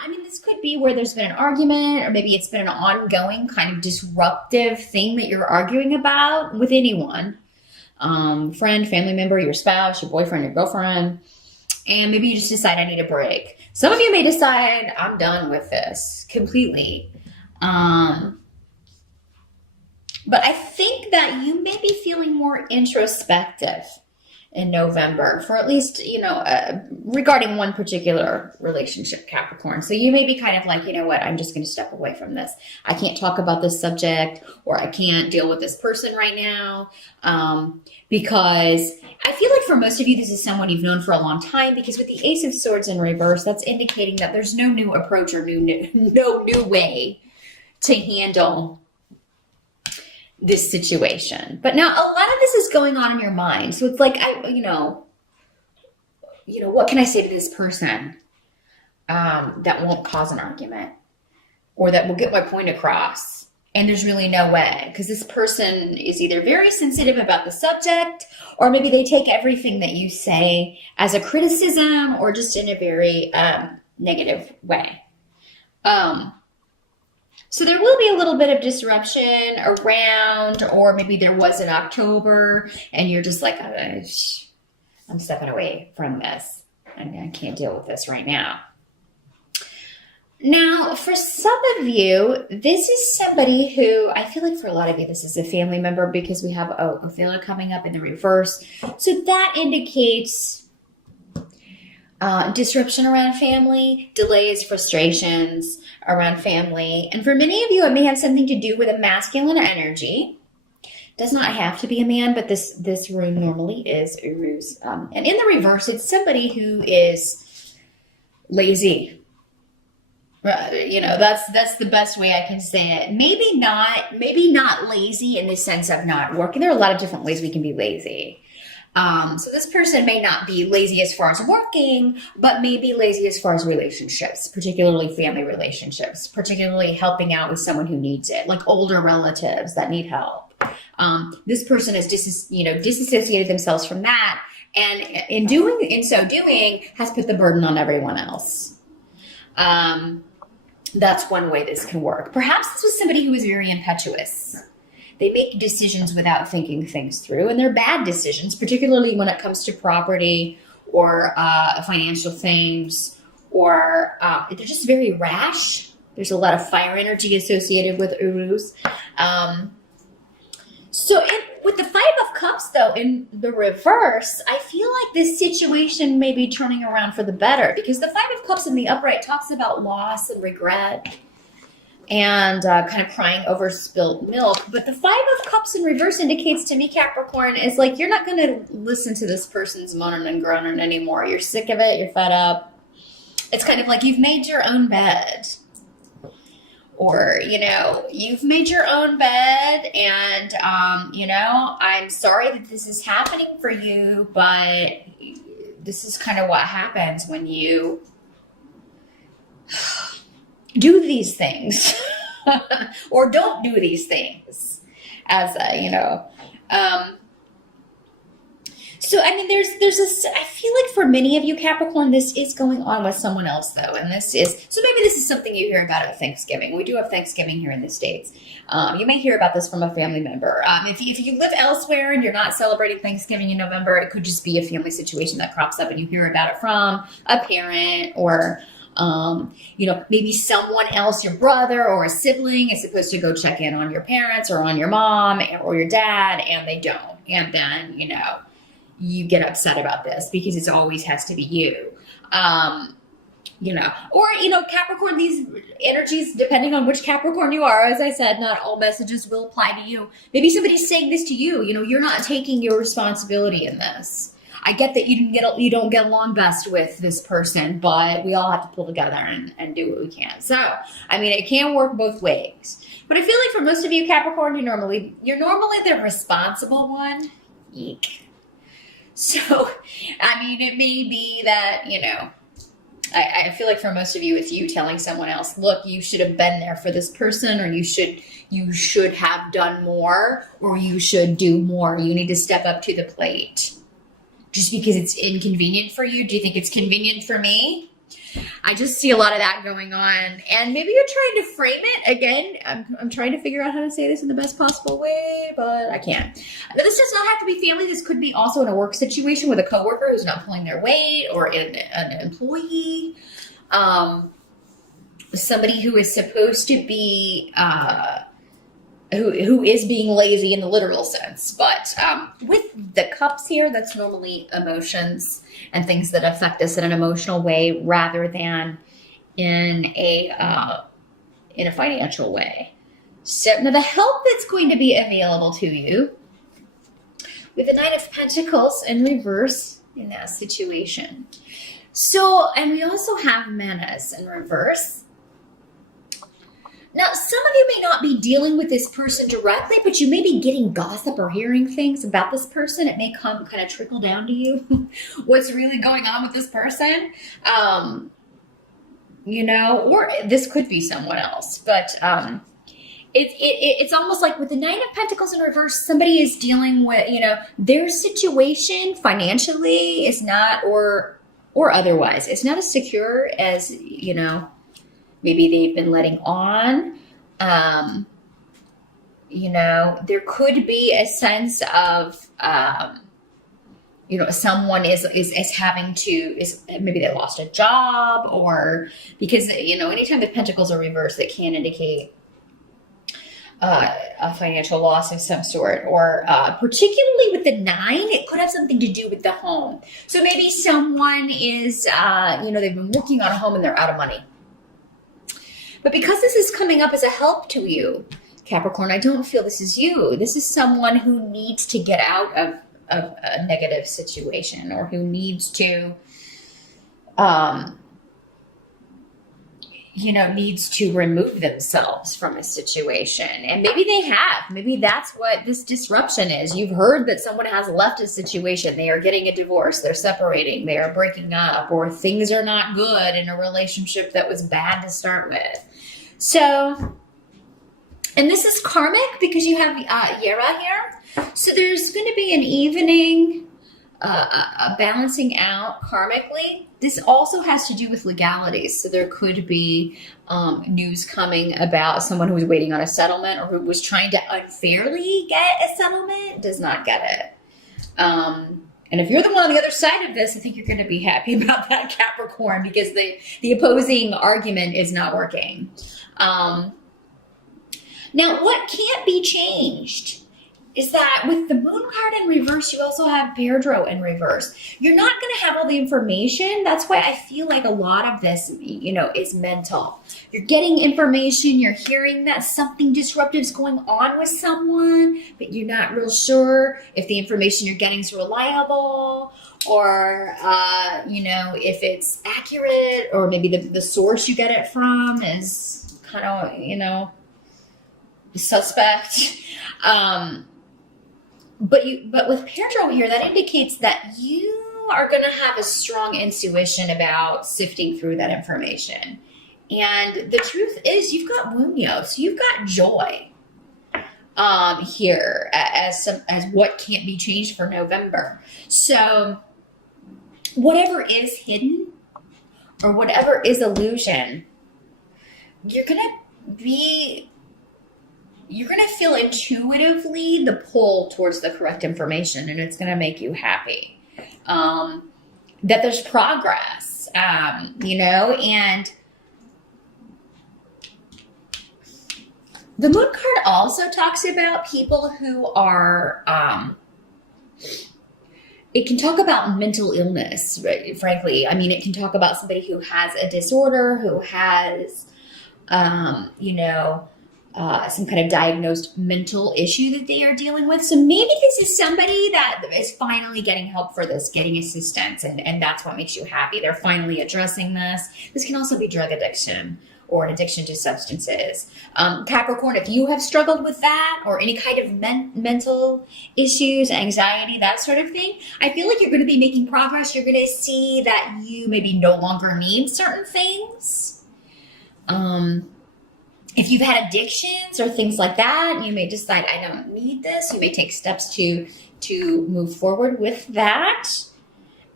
I mean, this could be where there's been an argument, or maybe it's been an ongoing kind of disruptive thing that you're arguing about with anyone. Friend, family member, your spouse, your boyfriend, your girlfriend. And maybe you just decide, I need a break. Some of you may decide, I'm done with this completely. But I think that you may be feeling more introspective in November for at least, regarding one particular relationship, Capricorn. So you may be kind of like, you know what, I'm just going to step away from this. I can't talk about this subject, or I can't deal with this person right now. Because I feel like for most of you, this is someone you've known for a long time, because with the Ace of Swords in reverse, that's indicating that there's no new approach or no new way to handle this situation. But now a lot of this is going on in your mind. So it's like, what can I say to this person that won't cause an argument, or that will get my point across? And there's really no way, because this person is either very sensitive about the subject, or maybe they take everything that you say as a criticism, or just in a very negative way. So there will be a little bit of disruption around, or maybe there was in October and you're just like, I'm stepping away from this. I can't deal with this right now. Now, for some of you, this is somebody who, I feel like for a lot of you, this is a family member, because we have Othello coming up in the reverse. So that indicates disruption around family, delays, frustrations around family. And for many of you, it may have something to do with a masculine energy. Does not have to be a man, but this rune normally is Uruz. And in the reverse, it's somebody who is lazy. That's the best way I can say it. Maybe not lazy in the sense of not working. There are a lot of different ways we can be lazy. So this person may not be lazy as far as working, but maybe lazy as far as relationships, particularly family relationships, particularly helping out with someone who needs it, like older relatives that need help. This person has disassociated themselves from that, and in so doing has put the burden on everyone else. That's one way this can work. Perhaps this was somebody who was very impetuous. They make decisions without thinking things through, and they're bad decisions, particularly when it comes to property or financial things, or they're just very rash. There's a lot of fire energy associated with Uruz. With the Five of Cups, though, in the reverse, I feel like this situation may be turning around for the better, because the Five of Cups in the upright talks about loss and regret and kind of crying over spilt milk. But the Five of Cups in reverse indicates to me, Capricorn, is like you're not going to listen to this person's moaning and groaning anymore. You're sick of it. You're fed up. It's kind of like you've made your own bed. Or, you've made your own bed, and, I'm sorry that this is happening for you, but this is kind of what happens when you do these things or don't do these things So, I mean, I feel like for many of you, Capricorn, this is going on with someone else, though. And so maybe this is something you hear about at Thanksgiving. We do have Thanksgiving here in the States. You may hear about this from a family member. If you live elsewhere and you're not celebrating Thanksgiving in November, it could just be a family situation that crops up and you hear about it from a parent, or maybe someone else, your brother or a sibling is supposed to go check in on your parents or on your mom or your dad, and they don't. And then, you get upset about this because it always has to be you. Capricorn, these energies, depending on which Capricorn you are, as I said, not all messages will apply to you. Maybe somebody's saying this to you. You're not taking your responsibility in this. I get that you don't get along best with this person, but we all have to pull together and do what we can. So, I mean, it can work both ways. But I feel like for most of you, Capricorn, you're normally the responsible one. Eek. So, I mean, it may be that, I feel like for most of you, it's you telling someone else, look, you should have been there for this person, or you should have done more, or you should do more. You need to step up to the plate. Just because it's inconvenient for you. Do you think it's convenient for me? I just see a lot of that going on. And maybe you're trying to frame it. Again, I'm trying to figure out how to say this in the best possible way, but I can't. This does not have to be family. This could be also in a work situation with a coworker who's not pulling their weight, or an employee. Somebody who is supposed to be, who is being lazy in the literal sense. But with the cups here, that's normally emotions and things that affect us in an emotional way rather than in a financial way. So now the help that's going to be available to you with the Nine of Pentacles in reverse in that situation. So, and we also have Menace in reverse. Now, some of you may not be dealing with this person directly, but you may be getting gossip or hearing things about this person. It may come kind of trickle down to you what's really going on with this person. You know, or this could be someone else, but it's almost like with the Nine of Pentacles in reverse, somebody is dealing with, you know, their situation financially is not, or otherwise, it's not as secure as, you know, maybe they've been letting on. You know, there could be a sense of, you know, someone is having to, maybe they lost a job, or because, you know, anytime the pentacles are reversed, they can indicate a financial loss of some sort, or particularly with the 9, it could have something to do with the home. So maybe someone is, you know, they've been working on a home and they're out of money. But because this is coming up as a help to you, Capricorn, I don't feel this is you. This is someone who needs to get out of a negative situation, or who needs to, you know, needs to remove themselves from a situation. And maybe they have. Maybe that's what this disruption is. You've heard that someone has left a situation. They are getting a divorce. They're separating. They are breaking up, or things are not good in a relationship that was bad to start with. So, and this is karmic because you have Yera here. So there's going to be an evening, a balancing out karmically. This also has to do with legalities. So there could be news coming about someone who was waiting on a settlement, or who was trying to unfairly get a settlement, does not get it. And if you're the one on the other side of this, I think you're going to be happy about that, Capricorn, because the opposing argument is not working. Now, what can't be changed is that with the Moon card in reverse, you also have Pedro in reverse. You're not going to have all the information. That's why I feel like a lot of this, you know, is mental. You're getting information. You're hearing that something disruptive is going on with someone, but you're not real sure if the information you're getting is reliable, or, you know, if it's accurate, or maybe the source you get it from is kind of, you know, suspect. But with Pedro here, that indicates that you are going to have a strong intuition about sifting through that information. And the truth is, you've got Muñoz, so you've got joy here as what can't be changed for November. So whatever is hidden, or whatever is illusion, you're going to feel intuitively the pull towards the correct information, and it's going to make you happy. That there's progress, you know, and the Moon card also talks about people who are, it can talk about mental illness, right? Frankly. I mean, it can talk about somebody who has a disorder, who has, you know, some kind of diagnosed mental issue that they are dealing with. So maybe this is somebody that is finally getting help for this, getting assistance, and that's what makes you happy. They're finally addressing this. This can also be drug addiction, or an addiction to substances. Capricorn, if you have struggled with that, or any kind of mental issues, anxiety, that sort of thing, I feel like you're going to be making progress. You're going to see that you maybe no longer need certain things. If you've had addictions or things like that, you may decide, I don't need this. You may take steps to move forward with that.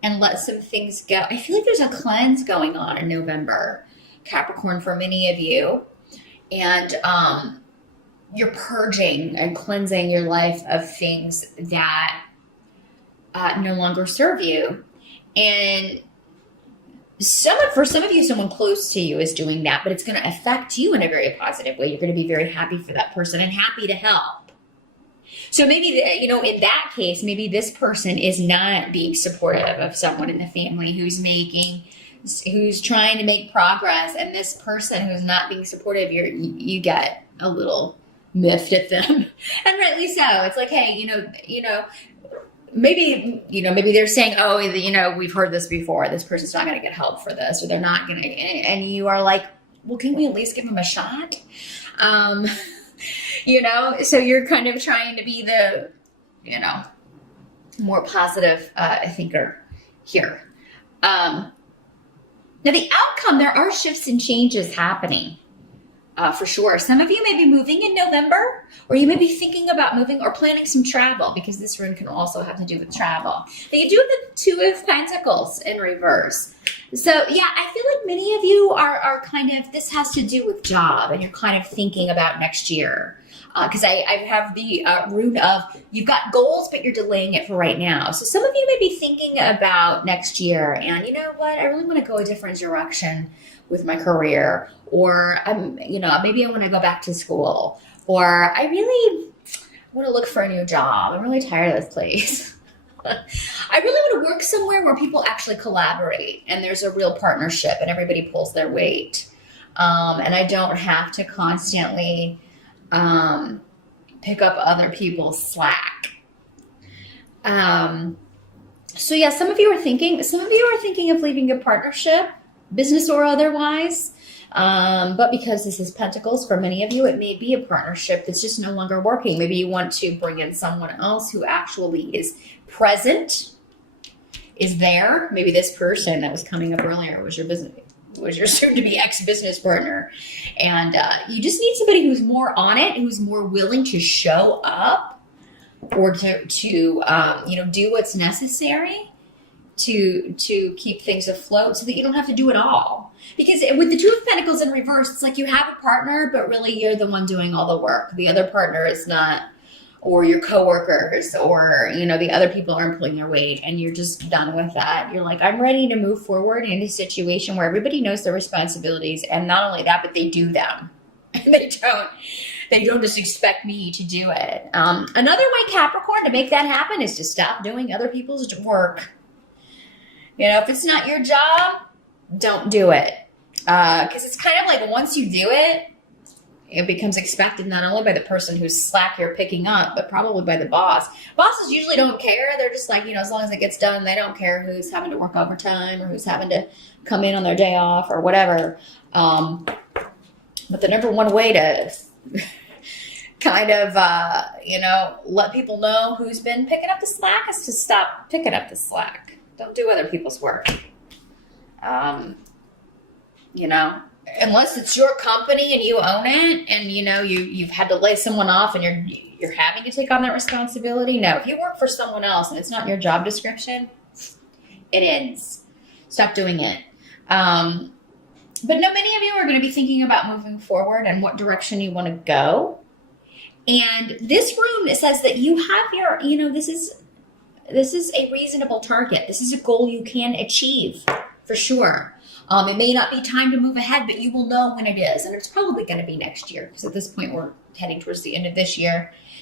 and let some things go. I feel like there's a cleanse going on in November, Capricorn, for many of you. And you're purging and cleansing your life of things that no longer serve you. And for some of you, someone close to you is doing that, but it's going to affect you in a very positive way. You're going to be very happy for that person and happy to help. So maybe, in that case, maybe this person is not being supportive of someone in the family who's trying to make progress, and this person who's not being supportive, you get a little miffed at them, and rightly so. It's like, hey, maybe they're saying, oh, we've heard this before. This person's not going to get help for this, or they're not going to, and you are like, well, can we at least give them a shot? So you're kind of trying to be the, more positive thinker here. Now the outcome, there are shifts and changes happening. For sure. Some of you may be moving in November, or you may be thinking about moving or planning some travel, because this rune can also have to do with travel. They do have the Two of Pentacles in reverse. So yeah, I feel like many of you are kind of, this has to do with job, and you're kind of thinking about next year. Because I have the rune of, you've got goals, but you're delaying it for right now. So some of you may be thinking about next year, and you know what, I really want to go a different direction with my career, or maybe I want to go back to school, or I really want to look for a new job. I'm really tired of this place. I really want to work somewhere where people actually collaborate and there's a real partnership and everybody pulls their weight. And I don't have to constantly pick up other people's slack. So yeah, some of you are thinking of leaving a partnership, business or otherwise. But because this is Pentacles, for many of you, it may be a partnership that's just no longer working. Maybe you want to bring in someone else who actually is present, is there. Maybe this person that was coming up earlier was your soon-to-be ex-business partner. And you just need somebody who's more on it, who's more willing to show up, or to do what's necessary to keep things afloat, so that you don't have to do it all. Because with the Two of Pentacles in reverse, it's like you have a partner, but really you're the one doing all the work. The other partner is not, or your coworkers, or the other people aren't pulling their weight, and you're just done with that. You're like, I'm ready to move forward in a situation where everybody knows their responsibilities, and not only that, but they do them. They don't just expect me to do it. Another way, Capricorn, to make that happen is to stop doing other people's work. If it's not your job, don't do it. Because it's kind of like, once you do it, it becomes expected not only by the person whose slack you're picking up, but probably by the boss. Bosses usually don't care. They're just like, as long as it gets done, they don't care who's having to work overtime or who's having to come in on their day off or whatever. But the number one way to kind of, let people know who's been picking up the slack is to stop picking up the slack. Don't do other people's work. Unless it's your company and you own it, and you've had to lay someone off and you're having to take on that responsibility. No, if you work for someone else and it's not your job description, it ends. Stop doing it. But no, many of you are going to be thinking about moving forward and what direction you want to go. And this rune, it says that you have your, this is a reasonable target. This is a goal you can achieve for sure. It may not be time to move ahead, but you will know when it is. And it's probably going to be next year, because at this point we're heading towards the end of this year.